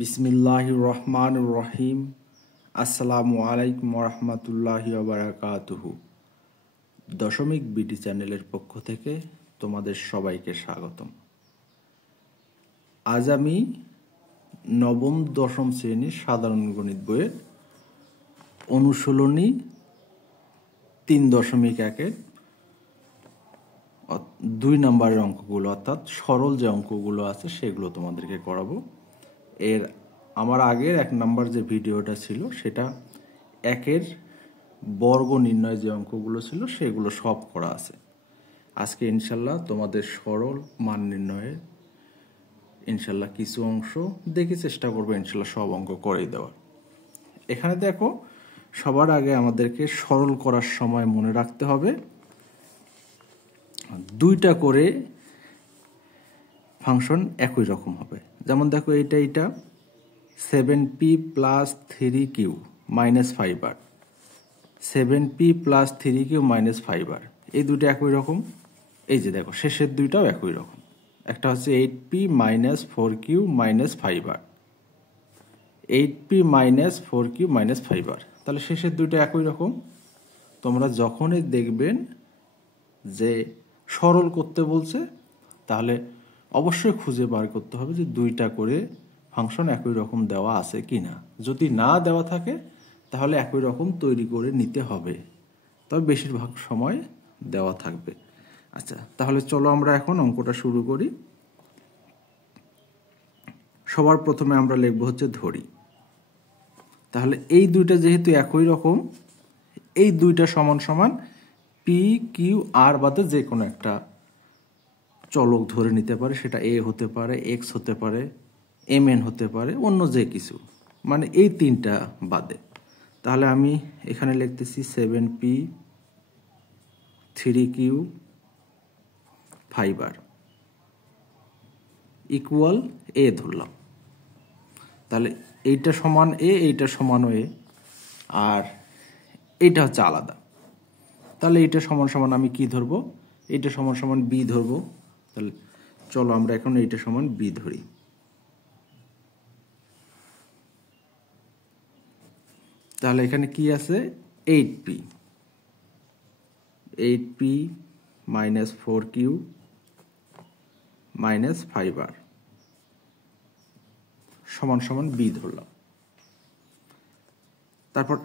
বিসমিল্লাহির রহমানির রহিম। আসসালামু আলাইকুম রহমতুল্লাহি বারাকাতুহু। দশমিক বিডি চ্যানেলের পক্ষ থেকে তোমাদের সবাইকে স্বাগতম। আজ আমি নবম দশম শ্রেণীর সাধারণ গণিত বইয়ের অনুশীলনী ৩.১-এর ২ নম্বরের অঙ্কগুলো অর্থাৎ সরল যে অঙ্কগুলো আছে সেগুলো তোমাদেরকে করাবো। আমার আগের ১ নম্বর যে ভিডিওটা ছিল সেটা ১-এর বর্গ নির্ণয় যে অঙ্কগুলো ছিল সেগুলো সব করা আছে। আজকে ইনশাল্লাহ তোমাদের সরল মান নির্ণয়ের ইনশাল্লাহ কিছু অংশ দেখে চেষ্টা করবো ইনশাল্লাহ সব অঙ্ক করেই দেওয়ার। এখানে দেখো, সবার আগে আমাদেরকে সরল করার সময় মনে রাখতে হবে ২টা করে ফাংশন একই রকম হবে। যেমন দেখো, এইটা 7p + 3q - 5r, 7p + 3q - 5r, এই দুটো একই রকম। এই যে দেখো, শেষের দুইটাও একই রকম। একটা হচ্ছে 8p - 4q - 5r, 8p - 4q - 5r, তাহলে শেষের দুইটা একই রকম। তোমরা যখনই দেখবেন যে সরল করতে বলছে তাহলে অবশ্যই খুঁজে বার করতে হবে যে ২টা করে ফাংশন একই রকম দেওয়া আছে কিনা। যদি না দেওয়া থাকে তাহলে একই রকম তৈরি করে নিতে হবে, তবে বেশিরভাগ সময় দেওয়া থাকবে। আচ্ছা, তাহলে চলো আমরা এখন অঙ্কটা শুরু করি। সবার প্রথমে আমরা লিখব হচ্ছে ধরি। তাহলে এই দুইটা যেহেতু একই রকম, এই দুইটা সমান সমান পি কিউ আর বাদে যে কোনো একটা চলক ধরে নিতে পারে। সেটা এ হতে পারে, এক্স হতে পারে, এম এন হতে পারে, অন্য যে কিছু, মানে এই তিনটা বাদে। তাহলে আমি এখানে লিখতেছি 7p 3q 5r ইকুয়াল এ ধরলাম। তাহলে এইটা সমান এ, এইটা সমান এ, আর এইটা হচ্ছে আলাদা। তাহলে এইটা সমান সমান আমি কি ধরবো? এইটা সমান সমান বি ধরবো। তাহলে চলো আমরা এখন এইটা সমান বি ধরি। তাহলে এখানে কি আছে? 8p - 4q - 5r সমান সমান বি ধরলাম। তারপর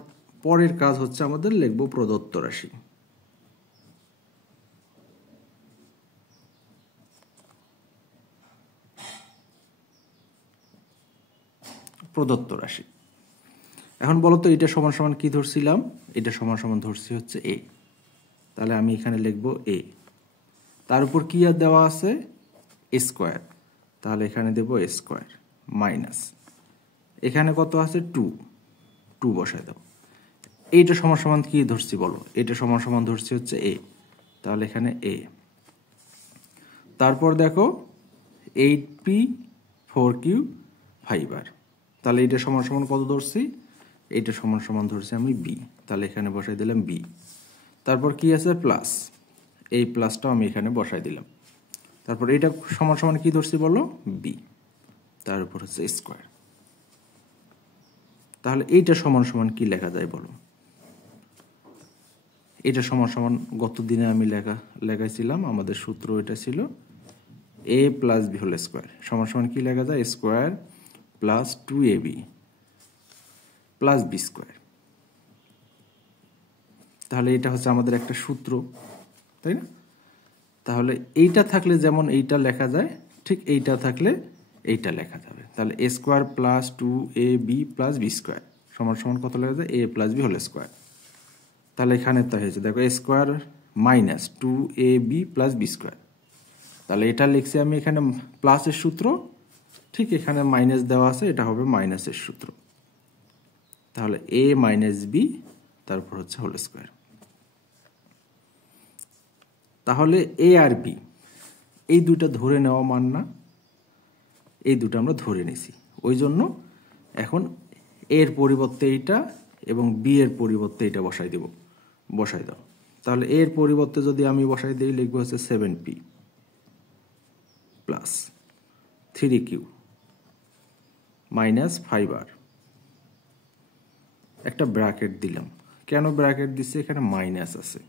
পরের কাজ হচ্ছে আমাদের লিখব প্রদত্ত রাশি। প্রদত্ত রাশি এখন বলো তো, এটা সমান সমান কি ধরছিলাম? এটা সমান সমান ধরছি হচ্ছে এ। তাহলে আমি এখানে লিখব এ, তার উপর কি আর দেওয়া আছে? স্কোয়ার। তাহলে এখানে দেব স্কোয়ার মাইনাস, এখানে কত আছে? 2 বসায় দাও। এইটা সমান সমান কি ধরছি বলো? এটা সমান সমান ধরছি হচ্ছে এ, তাহলে এখানে এ। তারপর দেখো 8p 4q 5r, তাহলে এটা সমান সমান কত ধরছি? এইটা সমান সমান ধরছি আমি বি, তাহলে এখানে বসাই দিলাম বি। তারপর কি আছে? প্লাস, এই প্লাসটাও আমি এখানে বসাই দিলাম। তারপর এটা সমান সমান কি ধরছি বলো? বি, তার উপর হচ্ছে স্কোয়ার। তাহলে এইটা সমান সমান কি লেখা যায় বলো? এটা সমান সমান গত দিনে আমি লেখাইছিলাম, আমাদের সূত্র এটা ছিল a + b হোল স্কোয়ার সমান সমান কি লেখা যায়? Square plus 2ab plus B square. তাহলে এটা হচ্ছে আমাদের একটা সূত্র, তাই না? তাহলে এইটা থাকলে যেমন এইটা লেখা যায়, ঠিক এইটা থাকলে এইটা লেখা যাবে। তাহলে a square plus 2ab plus B square সমান সমান কত লেখা যায়? a + b whole square. তাহলে এখানে তো হয়েছে দেখো square minus 2ab plus B square. তাহলে এটা লিখছি আমি এখানে প্লাসের সূত্র, ঠিক এখানে মাইনাস দেওয়া আছে, এটা হবে মাইনাসের সূত্র। তাহলে a - b তারপর হচ্ছে হোল স্কোয়ার। তাহলে এ আর বি এই দুইটা ধরে নেওয়া মান না, এই দুটো আমরা ধরে নিছি। ওই জন্য এখন এর পরিবর্তে এইটা এবং বি এর পরিবর্তে এটা বসাই দাও। তাহলে এর পরিবর্তে যদি আমি বসাই দিই, লিখবো হচ্ছে 7p + 3q মাইনাস 5r, একটা ব্র্যাকেট দিলাম। কেন ব্র্যাকেট দিচ্ছে? এখানে মাইনাস আছে।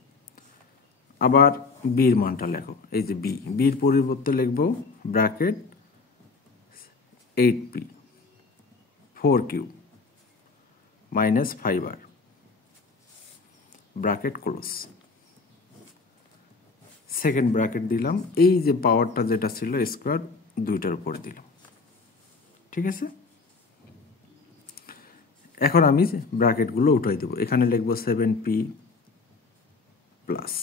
আবার বির মানটা লেখো, এই যে বির পরিবর্তে লিখব bracket 8p 4q minus 5r, bracket close. Second bracket দিলাম, এই যে পাওয়ারটা যেটা ছিল স্কোয়ার দুইটার উপরে দিলাম। ঠিক আছে, এখন আমি ব্র্যাকেটগুলো উঠাই দেবো। এখানে লিখব 7p প্লাস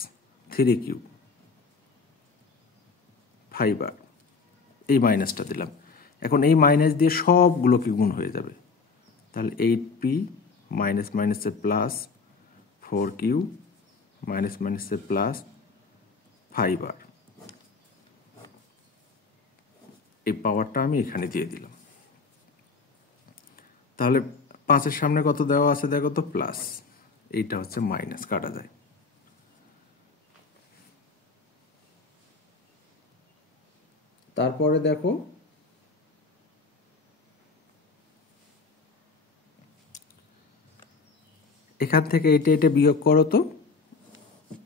3q 5r, এই মাইনাসটা দিলাম। এখন এই মাইনাস দিয়ে সবগুলোকে গুণ হয়ে যাবে, তাহলে 8p মাইনাস মাইনাসে প্লাস 4q মাইনাস মাইনাসে প্লাস 5r, এই পাওয়ারটা আমি এখানে দিয়ে দিলাম। তাহলে 5-এর সামনে কত দেওয়া আছে দেখো তো, প্লাস, এইটা হচ্ছে মাইনাস, কাটা যায়। তারপরে দেখো এখান থেকে এটা বিয়োগ করো তো,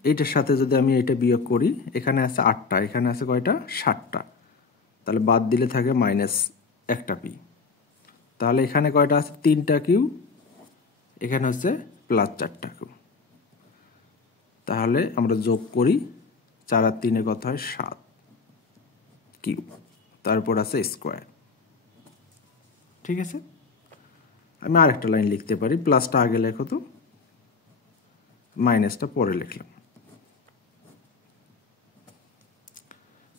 এইটার সাথে যদি আমি এটা বিয়োগ করি, এখানে আছে 8টা, এখানে আছে কয়টা? 7টা, তাহলে বাদ দিলে থাকে মাইনাস একটা পি। তাহলে এখানে কয়টা আছে? 3টা কিউ, এখানে হচ্ছে প্লাস 4টা কিউ। তাহলে আমরা যোগ করি, 4 আর 3 কত হয়? 7 কিউ, তারপর আছে স্কোয়ার। ঠিক আছে, আমি আরেকটা লাইন লিখতে পারি, প্লাসটা আগে লেখো তো, মাইনাসটা পরে লিখলাম।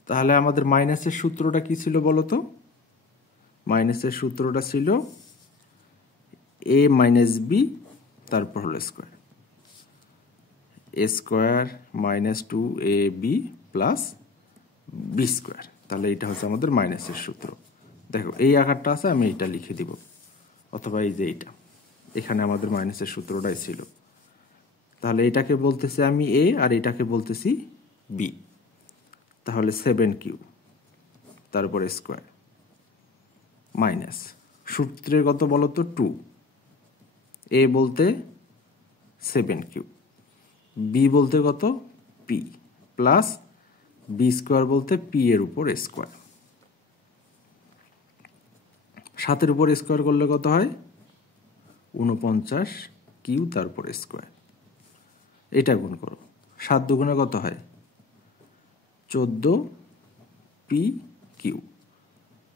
তাহলে আমাদের মাইনাসের সূত্রটা কি ছিল বলো তো? মাইনাসের সূত্রটা ছিল a মাইনাস বি, তারপর হলো square, A square minus 2ab plus B square. তাহলে এটা হচ্ছে আমাদের মাইনাসের সূত্র। দেখো এই আকারটা আছে, আমি এটা লিখে দিব, অথবা এই যে এইটা, এখানে আমাদের মাইনাসের সূত্রটাই ছিল। তাহলে এটাকে বলতেছি আমি এ, আর এটাকে বলতেছি বি। তাহলে 7q তারপরে স্কোয়ার মাইনাস, সূত্রের কত বলো তো? 2, এ বলতে 7q, বি বলতে কত? পি, প্লাস বি স্কোয়ার বলতে পি এর উপর স্কোয়ার। 7-এর উপর স্কোয়ার করলে কত হয়? 49q তারপর স্কোয়ার। এটা গুণ করো, 7 দুগুণে কত হয়? 14p/q,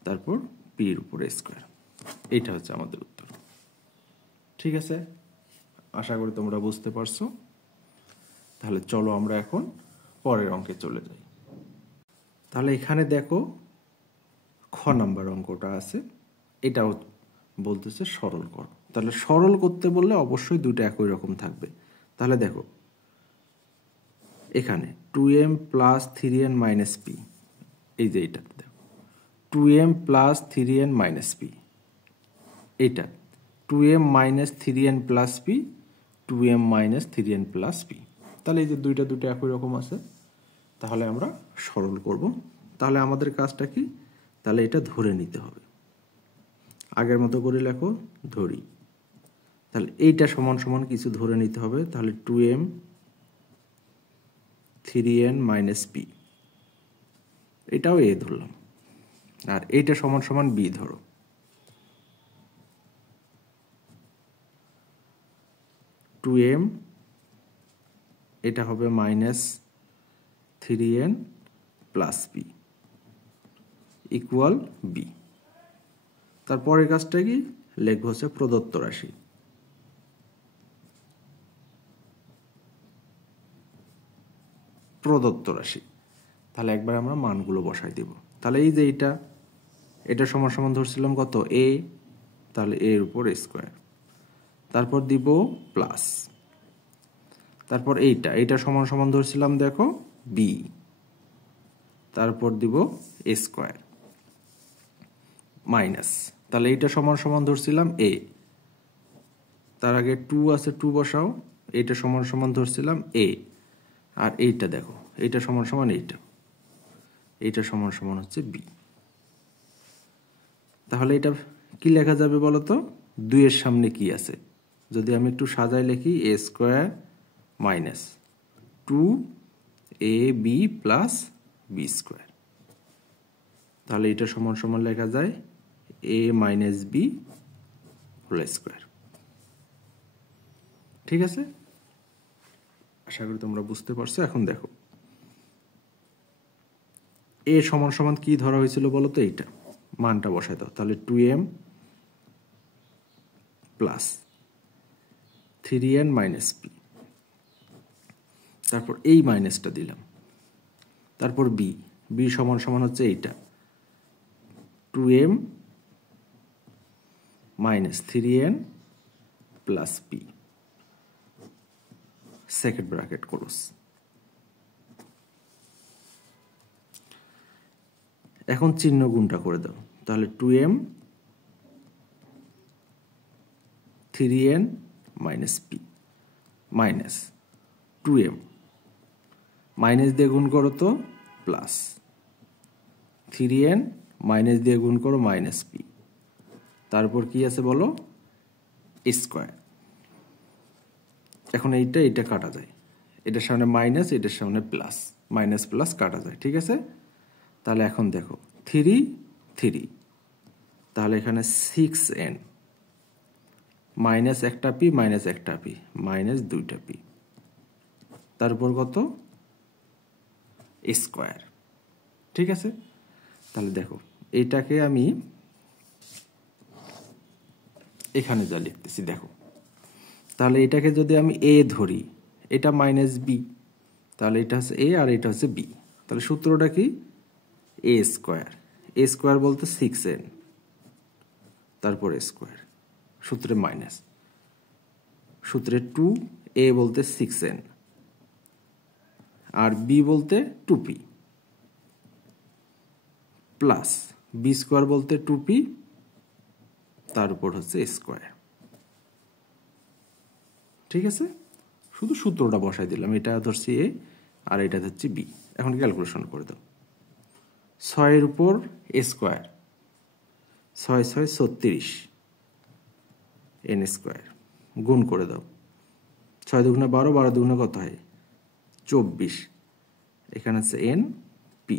তারপর পি এর উপর স্কোয়ার। এটা হচ্ছে আমাদের উত্তর। ঠিক আছে, আশা করি তোমরা বুঝতে পারছো। তাহলে চলো আমরা এখন পরের অঙ্কে চলে যাই। তাহলে এখানে দেখো খ নাম্বার অঙ্কটা আছে, এটাও বলতেছে সরল কর। তাহলে সরল করতে বললে অবশ্যই দুটো একই রকম থাকবে। তাহলে দেখো এখানে 2m plus 3n minus P, এই যে এইটা দেখো 2m plus 3n minus P, এইটা 2m minus 3n plus P, 2m minus 3n plus P. তাহলে এই যে দুটো একই রকম আছে, তাহলে আমরা সরল করব। তাহলে আমাদের কাজটা কি? তাহলে এটা ধরে নিতে হবে, আগের মতো করে লেখো, ধরি। তাহলে এইটা সমান সমান কিছু ধরে নিতে হবে। তাহলে 2m 3n মাইনাস পি, এটাও এ ধরলাম, আর এইটা সমান সমান বি ধরো। টু এম, এটা হবে minus 3n plus p equal b. তারপরের কাজটা কি? লিখবো হচ্ছে প্রদত্ত রাশি। প্রদত্ত রাশি, তাহলে একবার আমরা মানগুলো বসাই দিব। তাহলে এই যে এটা সমান সমান ধরছিলাম কত? এ, তাহলে এর উপর স্কোয়ার, তারপর দিব প্লাস, তারপর এইটা সমান সমান ধরছিলাম দেখো বি, তারপর দিব স্কোয়ার মাইনাস, তাহলে এইটা সমান সমান ধরছিলাম এ, তার আগে 2 আছে 2 বসাও, এইটা সমান সমান ধরছিলাম এ, আর এইটা দেখো এইটা সমান সমান এইটা সমান সমান হচ্ছে বি। তাহলে এটা কি লেখা যাবে বলো তো? 2 এর সামনে কি আছে? যদি আমি একটু সাজাই লিখি a square minus 2ab plus b square, তাহলে এটা সমান সমান লেখা যায় a minus b whole square. ঠিক আছে, আশা করি তোমরা বুঝতে পারছো। এখন দেখো a সমান সমান কি ধরা হয়েছিল বলো তো? এইটা মানটা বসাই দাও, তাহলে 2m plus 3n minus p, তারপর এই মাইনাসটা দিলাম, তারপর b সমান সমান হচ্ছে এইটা 2m minus 3n plus p, second bracket close. এখন চিহ্ন গুণটা করে দাও, তাহলে 2m 3n minus p minus 2m minus দিয়ে গুণ করো তো প্লাস 3n মাইনাস দিয়ে গুণ করো মাইনাস p, তারপর কি আছে বলো? স্কয়ার। এখন এইটা কাটা যায়, এটার সামনে মাইনাস, এটার সামনে প্লাস, মাইনাস প্লাস কাটা যায়। ঠিক আছে, তাহলে এখন দেখো 3 তাহলে এখানে 6n মাইনাস একটা p মাইনাস একটা p মাইনাস 2টা p, তারপর কত? স্কয়ার। ঠিক আছে, তাহলে দেখো এইটাকে আমি এখানে যা লিখতেছি দেখো, তাহলে এটাকে যদি আমি a ধরি, এটা মাইনাস b, তাহলে এটা হচ্ছে a আর এটা হচ্ছে b, তাহলে সূত্রটা কি? a স্কয়ার বলতে 6n তারপর স্কয়ার, সূত্রে মাইনাস, সূত্রে 2a বলতে 6n আর b বলতে 2p প্লাস b স্কয়ার বলতে 2p, তার উপর হচ্ছে স্কয়ার। ঠিক আছে, শুধু সূত্রটা বসাই দিলাম, এটা ধরছি a আর এটা ধরছি b। এখন ক্যালকুলেশন করে দাও, 6 এর উপর স্কয়ার, 6 6 36 n স্কয়ার, গুণ করে দাও, 6 দুগুণে 12, 12 দুগুণে কত হয়? 24, এখানে আছে n p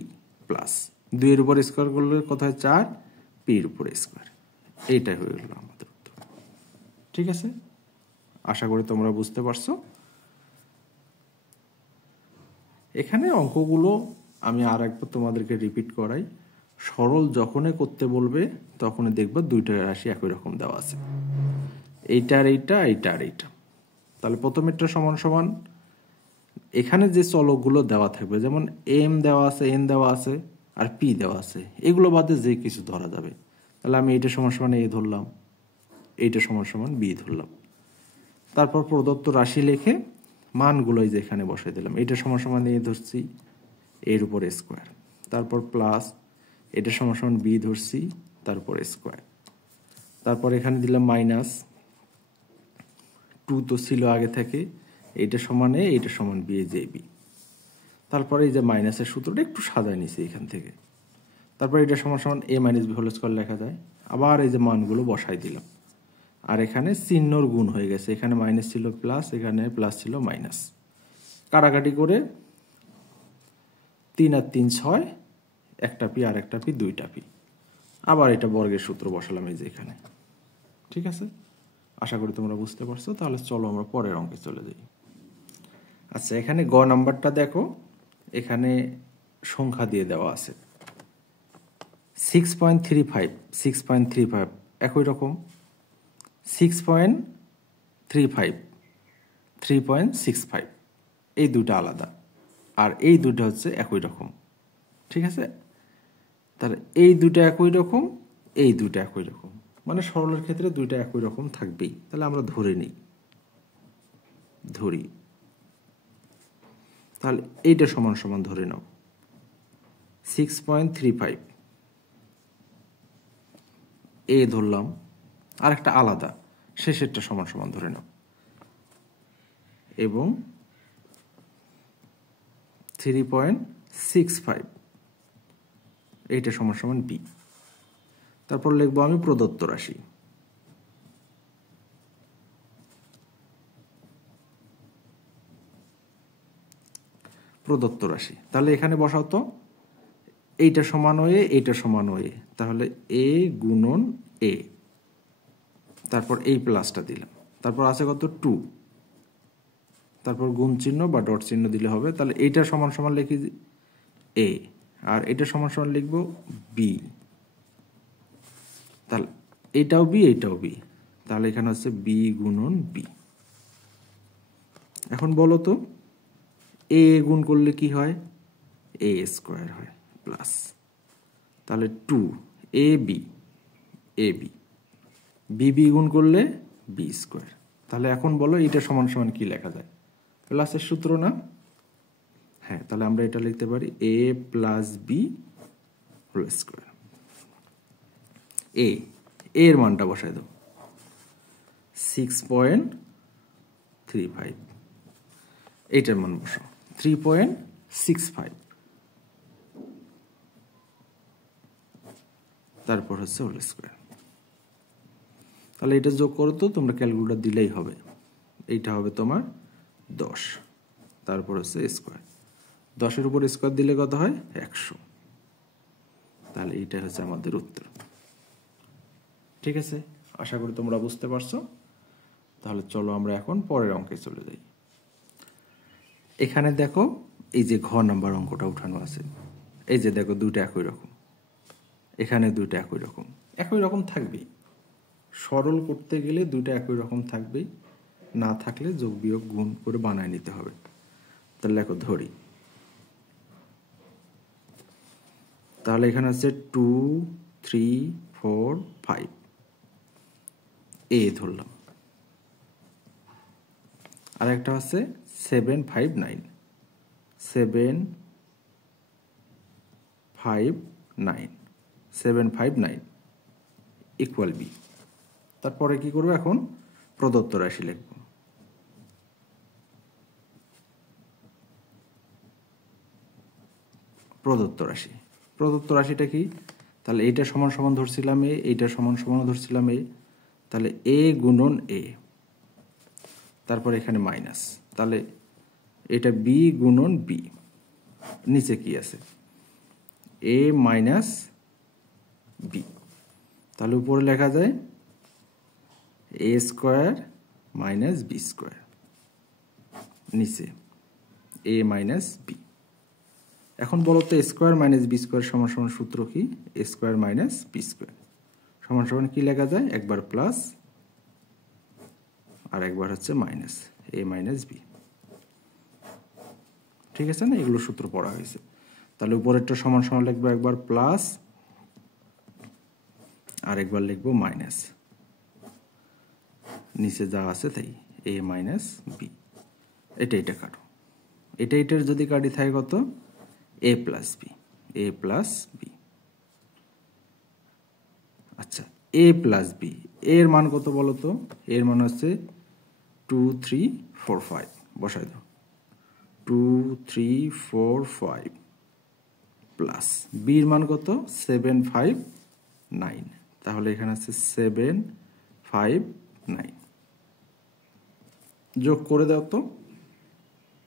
প্লাস 2 এর উপর স্কয়ার করলে কত হয়? 4, p এর উপর স্কয়ার। এইটাই হয়ে গেল আমাদের উত্তর। ঠিক আছে, আশা করি তোমরা বুঝতে পারছো। এখানে অঙ্কগুলো আমি আর একবার তোমাদেরকে রিপিট করাই, সরল যখনই করতে বলবে তখনই দেখবা দুইটা রাশি একই রকম দেওয়া আছে, এইটা আর এইটা, এইটা আর এইটা। তাহলে প্রথমেরটা সমান সমান এখানে যে চলকগুলো দেওয়া থাকবে, যেমন এম দেওয়া আছে, এন দেওয়া আছে আর পি দেওয়া আছে, এগুলো বাদে যে কিছু ধরা যাবে। তাহলে আমি এইটা সমান সমান এ ধরলাম, এইটা সমান সমান বি ধরলাম, তারপর প্রদত্ত রাশি লিখে মানগুলোই যে এখানে বসাই দিলাম, এটা সমান সমান এ ধরছি, এর উপর স্কয়ার, তারপর প্লাস এটা সমান সমান বি ধরছি, তারপর স্কয়ার, তারপর এখানে দিলাম মাইনাস 2 তো ছিল আগে থেকে, এইটা সমান এ, এইটা সমান বি, যে বি, তারপরে এই যে মাইনাসের সূত্রটা একটু সাজায় নিছি এখান থেকে, তারপর এটা সমান সমান এ মাইনাস বি হোল স্কয়ার লেখা যায়, আবার এই যে মানগুলো বসাই দিলাম, আর এখানে চিহ্নর গুণ হয়ে গেছে, এখানে মাইনাস ছিল প্লাস, এখানে প্লাস ছিল মাইনাস, কাটাকাটি করে 3 আর 3 6, একটা পি আর একটা পি, দুইটা পি, আবার এটা বর্গের সূত্র বসালাম এই যে এখানে। ঠিক আছে, আশা করি তোমরা বুঝতে পারছো। তাহলে চলো আমরা পরের অঙ্কে চলে যাই। আচ্ছা, এখানে গ নাম্বারটা দেখো, এখানে সংখ্যা দিয়ে দেওয়া আছে 6.35, 6.35 একই রকম, 6.35, 3.65, এই দুটো আলাদা, আর এই দুটো হচ্ছে একই রকম। ঠিক আছে, তাহলে এই দুটো একই রকম, এই দুটো একই রকম, মানে সরলের ক্ষেত্রে দুইটা একই রকম থাকবেই। তাহলে আমরা ধরে নিই, ধরি, তাহলে এইটা সমান সমান ধরে নাও 6.35, এ ধরলাম, আর একটা আলাদা শেষেরটা সমান সমান ধরে নাও, এবং 3.65 এইটা সমান সমান বি। তারপর লিখবো আমি প্রদত্ত রাশি। প্রদত্ত রাশি, তাহলে এখানে বসাও তো, এইটা সমান হয়ে এইটা সমান হয়ে, তাহলে এ গুণন এ, তারপর এই প্লাসটা দিলাম, তারপর আছে কত 2, তারপর গুণ চিহ্ন বা ডট চিহ্ন দিলে হবে। তাহলে এইটা সমান সমান লিখি এ, আর এটা সমান সমান লিখবো বি, তাহলে এইটাও বি এইটাও বি, তাহলে এখানে হচ্ছে বি গুণন বি। এখন বলো তো এ গুণ করলে কি হয়, এ স্কোয়ার হয় প্লাস, তাহলে 2 A B, A B, B B গুণ করলে বি স্কোয়ার। তাহলে এখন বলো এটা সমান সমান কি লেখা যায়, প্লাসের সূত্র না? হ্যাঁ, তাহলে আমরা এটা লিখতে পারি এ প্লাস বি হোল স্কোয়ার। এর মানটা বসায় দাও 6.35, এইটার মান বসাও 3.65, তারপর হচ্ছে হোল স্কোয়ার। তাহলে এটা যোগ করো তো, তোমরা ক্যালকুলেটর দিলেই হবে। এইটা হবে তোমার 10, তারপর হচ্ছে স্কোয়ার, 10-এর উপর স্কোয়ার দিলে কত হয় 100। তাহলে এইটা হচ্ছে আমাদের উত্তর। ঠিক আছে, আশা করি তোমরা বুঝতে পারছো। তাহলে চলো আমরা এখন পরের অঙ্কে চলে যাই। এখানে দেখো এই যে ঘ নাম্বার অঙ্কটা উঠানো আছে, এই যে দেখো দুইটা একই রকম, এখানে দুইটা একই রকম থাকবেই। সরল করতে গেলে দুইটা একই রকম থাকবেই, না থাকলে যোগ বিয়োগ গুণ করে বানায় নিতে হবে। তাহলে দেখো ধরি, তাহলে এখানে আছে 2, 3, 4, 5, এ ধরলাম। আর একটা আছে 7, 5, 9, 7, 5, 9, 7, 5, 9 ইকুয়াল বি। তারপরে কি করবো, এখন প্রদত্ত রাশি লিখব। প্রদত্ত রাশিটা কি, তাহলে এইটা সমান সমান ধরছিলাম এ, এইটা সমান সমান ধরছিলাম এ, তাহলে এ গুণন এ, তারপর এখানে মাইনাস, তাহলে এটা বি গুণন বি, নিচে কি আছে এ মাইনাস বি, তাহলে উপরে লেখা যায় এ স্কোয়ার মাইনাস বি স্কোয়ার, নিচে এ মাইনাস বি। এখন বলো তো স্কোয়ার মাইনাস বি স্কোয়ার সমান সমান সূত্র কি, এ স্কোয়ার মাইনাস বি স্কোয়ার সমান সমান কি লেখা যায়, একবার প্লাস আর একবার হচ্ছে মাইনাস এ মাইনাস বি। ঠিক আছে না, এগুলো সূত্র পড়া হয়েছে। তাহলে উপরেরটা সমান সমান লিখবো একবার প্লাস আর একবার লিখবো মাইনাস, নিচে যা আছে তাই এ মাইনাস বি। এটা কাটো, এটার যদি কাটি থাকে কত, এ প্লাস বি, এ প্লাস বি। আচ্ছা, এ প্লাস বি এর মান কত বলো তো, এর মান হচ্ছে 2, 3, 4, 5, বসাই দাও 2, 3, 4, 5 প্লাস বির মান কত 7, 5, 9, তাহলে এখানে আছে 7, 5, 9, যোগ করে দাও তো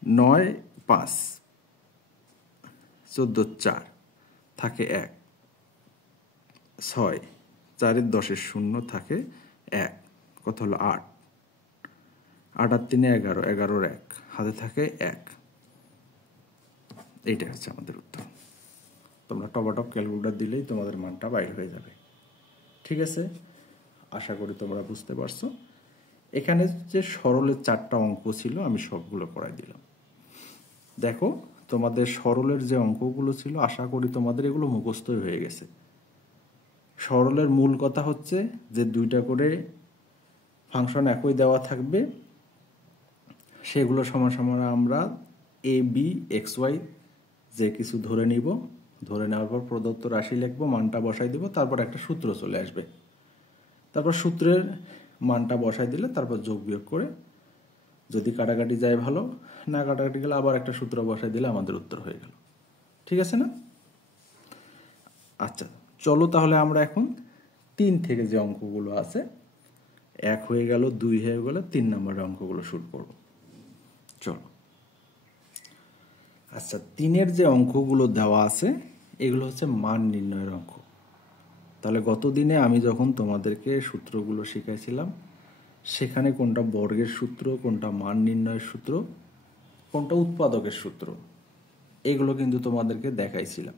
9, 5, 14, 4 থাকে 1, 6, 4-এর 10-এর 0 থাকে 1, কত হলো 8, 8 আর 3 11, 11-র 1 হাতে থাকে 1। এইটা হচ্ছে আমাদের উত্তর। তোমরা টপ ক্যালকুলেটর দিলেই তোমাদের মানটা বাইর হয়ে যাবে। ঠিক আছে, আশা করি তোমরা বুঝতে পারছো। এখানে যে সরলের 4টা অঙ্ক ছিল আমি সবগুলো করাই দিলাম। দেখো তোমাদের সরলের যে অঙ্কগুলো ছিল আশা করি তোমাদের এগুলো মুখস্থই হয়ে গেছে। সরলের মূল কথা হচ্ছে যে দুইটা করে ফাংশন একই দেওয়া থাকবে, সেগুলো সমান সমান আমরা এ বি এক্স ওয়াই যে কিছু ধরে নিব, ধরে নেওয়ার পর প্রদত্ত রাশি লিখবো, মানটা বসাই দিব, তারপর একটা সূত্র চলে আসবে, তারপর সূত্রের মানটা বসাই দিলে তারপর যোগ বিয়োগ করে যদি কাটাকাটি যায় ভালো, না কাটাকাটি গেলে আবার একটা সূত্র বসাই দিলে আমাদের উত্তর হয়ে গেল। ঠিক আছে না? আচ্ছা চলো তাহলে আমরা এখন 3 থেকে যে অঙ্কগুলো আছে 1 হয়ে গেল, 2 হয়ে গেল, 3 নম্বরের অঙ্কগুলো শুরু করব। চলো। আচ্ছা, 3-এর যে অঙ্কগুলো দেওয়া আছে এগুলো হচ্ছে মান নির্ণয়ের অঙ্ক। তাহলে গত দিনে আমি যখন তোমাদেরকে সূত্রগুলো শিখাইছিলাম সেখানে কোনটা বর্গের সূত্র, কোনটা মান নির্ণয়ের সূত্র, কোনটা উৎপাদকের সূত্র, এগুলো কিন্তু তোমাদেরকে দেখাইছিলাম।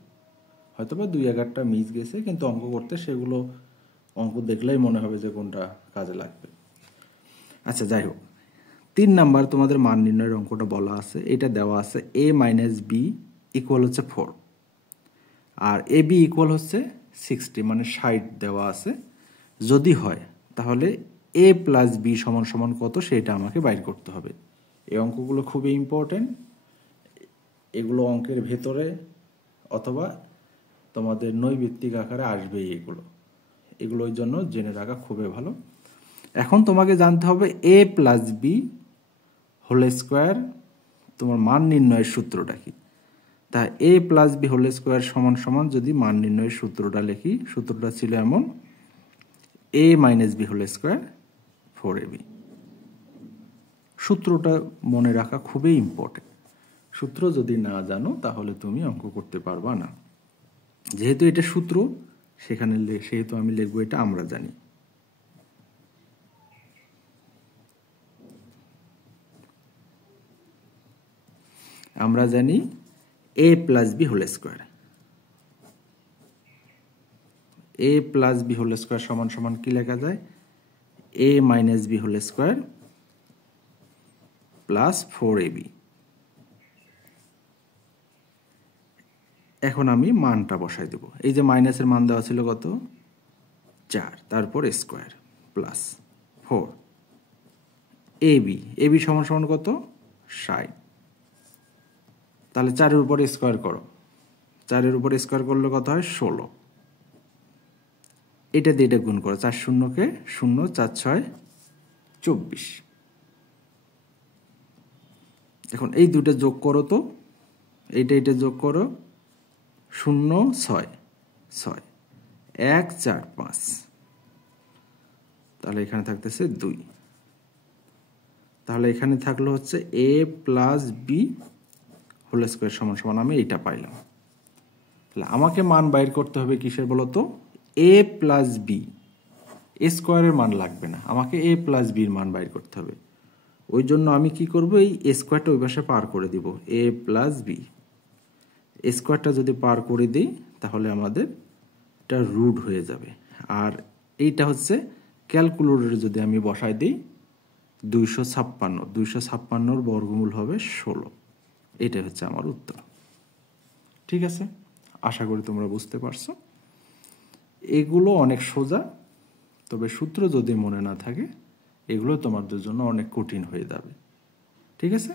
হয়তোবা 2-1টা মিস গেছে, কিন্তু অঙ্ক করতে সেগুলো অঙ্ক দেখলেই মনে হবে যে কোনটা কাজে লাগবে। আচ্ছা, যাই হোক, 3 নাম্বার তোমাদের মান নির্ণয়ের অঙ্কটা বলা আছে, এটা দেওয়া আছে a - b ইকুয়াল হচ্ছে 4 আর ab ইকুয়াল হচ্ছে 60, মানে 60 দেওয়া আছে। যদি হয় তাহলে a + b = কত সেটা আমাকে বাইর করতে হবে। এই অঙ্কগুলো খুবই ইম্পর্টেন্ট, এগুলো অঙ্কের ভেতরে অথবা তোমাদের নৈবিত্তিক আকারে আসবেই। এগুলোর জন্য জেনে রাখা খুবই ভালো। এখন তোমাকে জানতে হবে a + b হোল স্কোয়ার তোমার মান নির্ণয়ের সূত্রটা কি। তা a + b হোল স্কোয়ার সমান যদি মান নির্ণয়ের সূত্রটা লিখি, সূত্রটা ছিল এমন: a - b whole square 4ab। সূত্রটা মনে রাখা খুবই ইম্পর্টেন্ট। সূত্র যদি না জানো তাহলে তুমি অঙ্ক করতে পারবা না। যেহেতু এটা সূত্র সেহেতু আমি লিখবো এটা আমরা জানি। আমরা জানি a + b whole square. a + b whole square সমান কি লেখা যায়? a - b whole square plus 4ab। এখন আমি মানটা বসাই দেব। এই যে মাইনাসের মান দেওয়া ছিল কত? 4, তারপর স্কোয়ার প্লাস 4 ab সমান কত? 60। তাহলে 4-এর উপরে স্কোয়ার করো, 4-এর উপরে স্কোয়ার করলে কত হয়? 16। এটা দিয়ে এটা গুণ করো, 4 শূন্যকে 0, 4 6 24। এখন এই দুটো যোগ করো তো, এইটা যোগ করো, 0 6 6 1 4 5, তাহলে এখানে থাকতেছে 2। তাহলে এখানে থাকলো হচ্ছে a + b হোল স্কোয়ার সমান আমি এইটা পাইলাম। তাহলে আমাকে মান বাইর করতে হবে কিসের বলো তো? a + b। স্কোয়ারের মান লাগবে না, আমাকে a + b এর মান বাইর করতে হবে। ওই জন্য আমি কি করব? এই স্কোয়ারটা ওই পাশে পার করে দিব, a + b। স্কোয়ারটা যদি পার করে দিই তাহলে আমাদের এটা রুট হয়ে যাবে। আর এইটা হচ্ছে ক্যালকুলেটরে যদি আমি বসাই দিই 256, 256-র বর্গমূল হবে 16। এটাই হচ্ছে আমার উত্তর। ঠিক আছে, আশা করি তোমরা বুঝতে পারছো। এগুলো অনেক সোজা, তবে সূত্র যদি মনে না থাকে এগুলো তোমাদের জন্য অনেক কঠিন হয়ে যাবে। ঠিক আছে,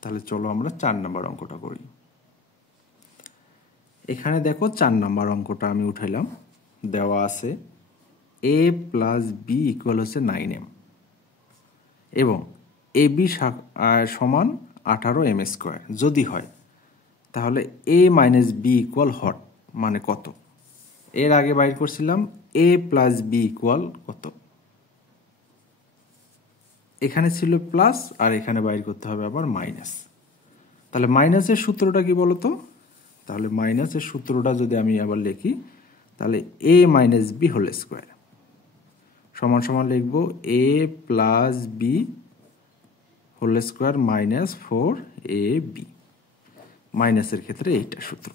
তাহলে চলো আমরা 4 নম্বর অঙ্কটা করি। এখানে দেখো 4 নম্বর অঙ্কটা আমি উঠাইলাম। দেওয়া আছে a + b ইকুয়াল হচ্ছে 9m এবং ab সমান 18m স্কোয়ার। যদি হয় তাহলে a - b ইকুয়াল হট মানে কত? এর আগে বাইর করছিলাম a + b ইকুয়াল কত, এখানে ছিল প্লাস আর এখানে বাইর করতে হবে আবার মাইনাস। তাহলে মাইনাসের সূত্রটা কি বলতো? তাহলে মাইনাসের সূত্রটা যদি আমি আবার লিখি তাহলে a - b হোল স্কোয়ার সমান লিখব a + b whole square minus 4ab। মাইনাসের ক্ষেত্রে এইটা সূত্র।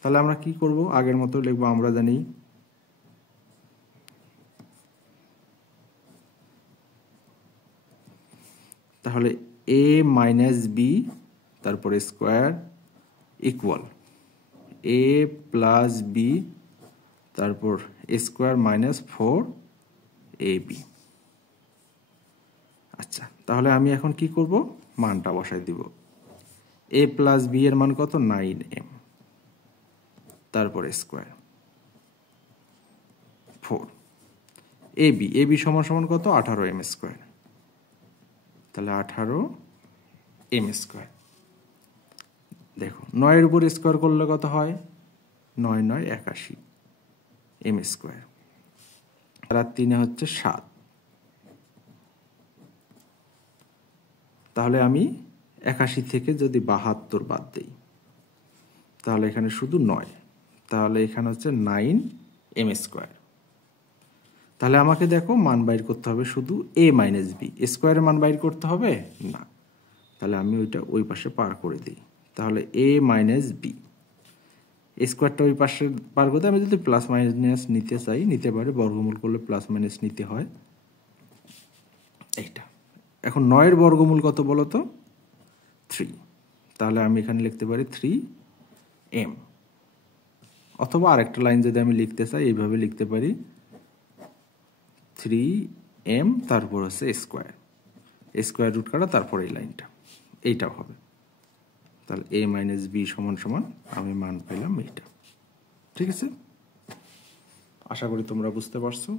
তাহলে আমরা কি করব? আগের মতো লিখব, আমরা জানি তাহলে a - b তারপরে স্কোয়ার ইকুয়াল a + b তারপর স্কোয়ার মাইনাস 4ab। আচ্ছা, তাহলে আমি এখন কি করব? মানটা বসাই দিব। a + b এর মান কত? 9m, তারপরে স্কোয়ার 4 ab সমান কত? 18m square. তাহলে 18m স্কোয়ার। দেখো 9-এর উপর স্কোয়ার করলে কত হয়? 9 9 81m স্কোয়ার। আর 3 হচ্ছে 7। তাহলে আমি 81 থেকে যদি 72 বাদ দেই তাহলে এখানে শুধু 9, তাহলে এখানে হচ্ছে 9m²। তাহলে আমাকে দেখো মান বাইর করতে হবে শুধু a মাইনাস বি, স্কোয়ারের মান বাইর করতে হবে না। তাহলে আমি ওইটা ওই পাশে পার করে দিই। তাহলে a মাইনাস বি, স্কোয়ারটা ওই পাশে পার করতে আমি যদি প্লাস মাইনাস নিতে চাই নিতে পারি, বর্গমূল করলে প্লাস মাইনাস নিতে হয় এইটা। এখন 9 এর বর্গমূল কত বলো তো? 3। তাহলে আমি এখানে লিখতে পারি 3m, অথবা আরেকটা লাইন যদি আমি লিখতে চাই এইভাবে লিখতে পারি 3m তারপর হচ্ছে স্কোয়ার, স্কোয়ার রুট কাটা তারপর এই লাইনটা, এইটাও হবে। তাহলে a মাইনাস বি সমান সমান আমি মান পেলাম এইটা। ঠিক আছে, আশা করি তোমরা বুঝতে পারছো।